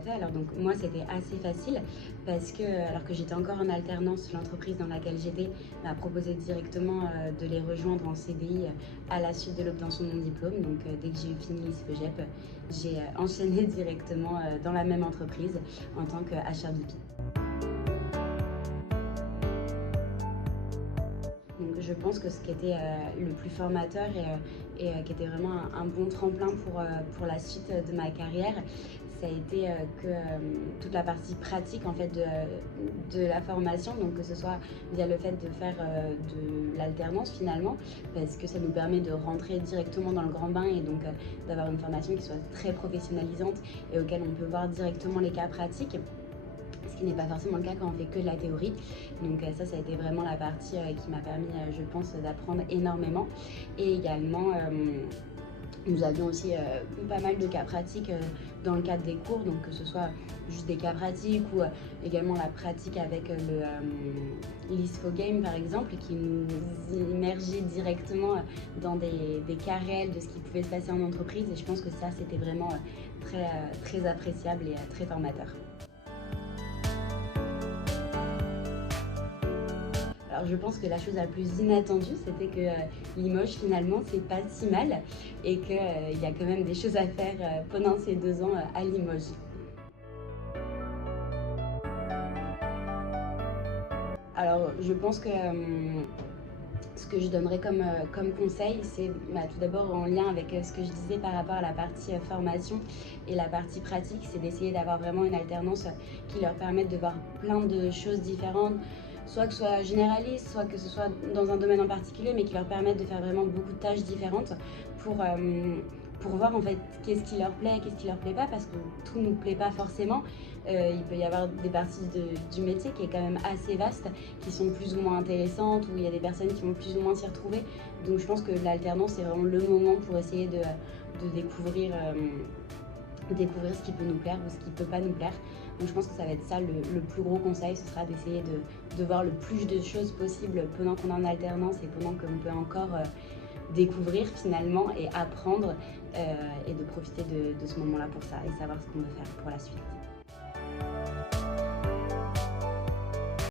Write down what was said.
à fait. Alors donc moi c'était assez facile parce que alors que j'étais encore en alternance, l'entreprise dans laquelle j'étais m'a proposé directement de les rejoindre en CDI à la suite de l'obtention de mon diplôme. Donc dès que j'ai fini l'ISFOGEP, j'ai enchaîné directement dans la même entreprise en tant qu'HRBP. Donc je pense que ce qui était le plus formateur et qui était vraiment un bon tremplin pour la suite de ma carrière, ça a été que toute la partie pratique en fait de la formation, donc que ce soit via le fait de faire de l'alternance finalement, parce que ça nous permet de rentrer directement dans le grand bain et donc d'avoir une formation qui soit très professionnalisante et auquel on peut voir directement les cas pratiques. Ce qui n'est pas forcément le cas quand on fait que de la théorie. Donc ça a été vraiment la partie qui m'a permis, je pense, d'apprendre énormément. Et également, nous avions aussi pas mal de cas pratiques dans le cadre des cours, donc que ce soit juste des cas pratiques ou également la pratique avec l'ISFO-Game par exemple, qui nous immergeait directement dans des cas réels de ce qui pouvait se passer en entreprise. Et je pense que ça, c'était vraiment très appréciable et très formateur. Alors je pense que la chose la plus inattendue, c'était que Limoges finalement c'est pas si mal et qu'il y a quand même des choses à faire pendant ces 2 ans à Limoges. Alors je pense que ce que je donnerais comme conseil, c'est tout d'abord en lien avec ce que je disais par rapport à la partie formation et la partie pratique, c'est d'essayer d'avoir vraiment une alternance qui leur permette de voir plein de choses différentes, soit que ce soit généraliste, soit que ce soit dans un domaine en particulier, mais qui leur permettent de faire vraiment beaucoup de tâches différentes pour voir en fait qu'est-ce qui leur plaît, qu'est-ce qui leur plaît pas, parce que tout ne nous plaît pas forcément. Il peut y avoir des parties du métier qui est quand même assez vaste, qui sont plus ou moins intéressantes, où il y a des personnes qui vont plus ou moins s'y retrouver. Donc je pense que l'alternance c'est vraiment le moment pour essayer de découvrir ce qui peut nous plaire ou ce qui peut pas nous plaire. Donc je pense que ça va être ça le plus gros conseil, ce sera d'essayer de voir le plus de choses possibles pendant qu'on est en alternance et pendant qu'on peut encore découvrir finalement et apprendre et de profiter de ce moment-là pour ça et savoir ce qu'on veut faire pour la suite.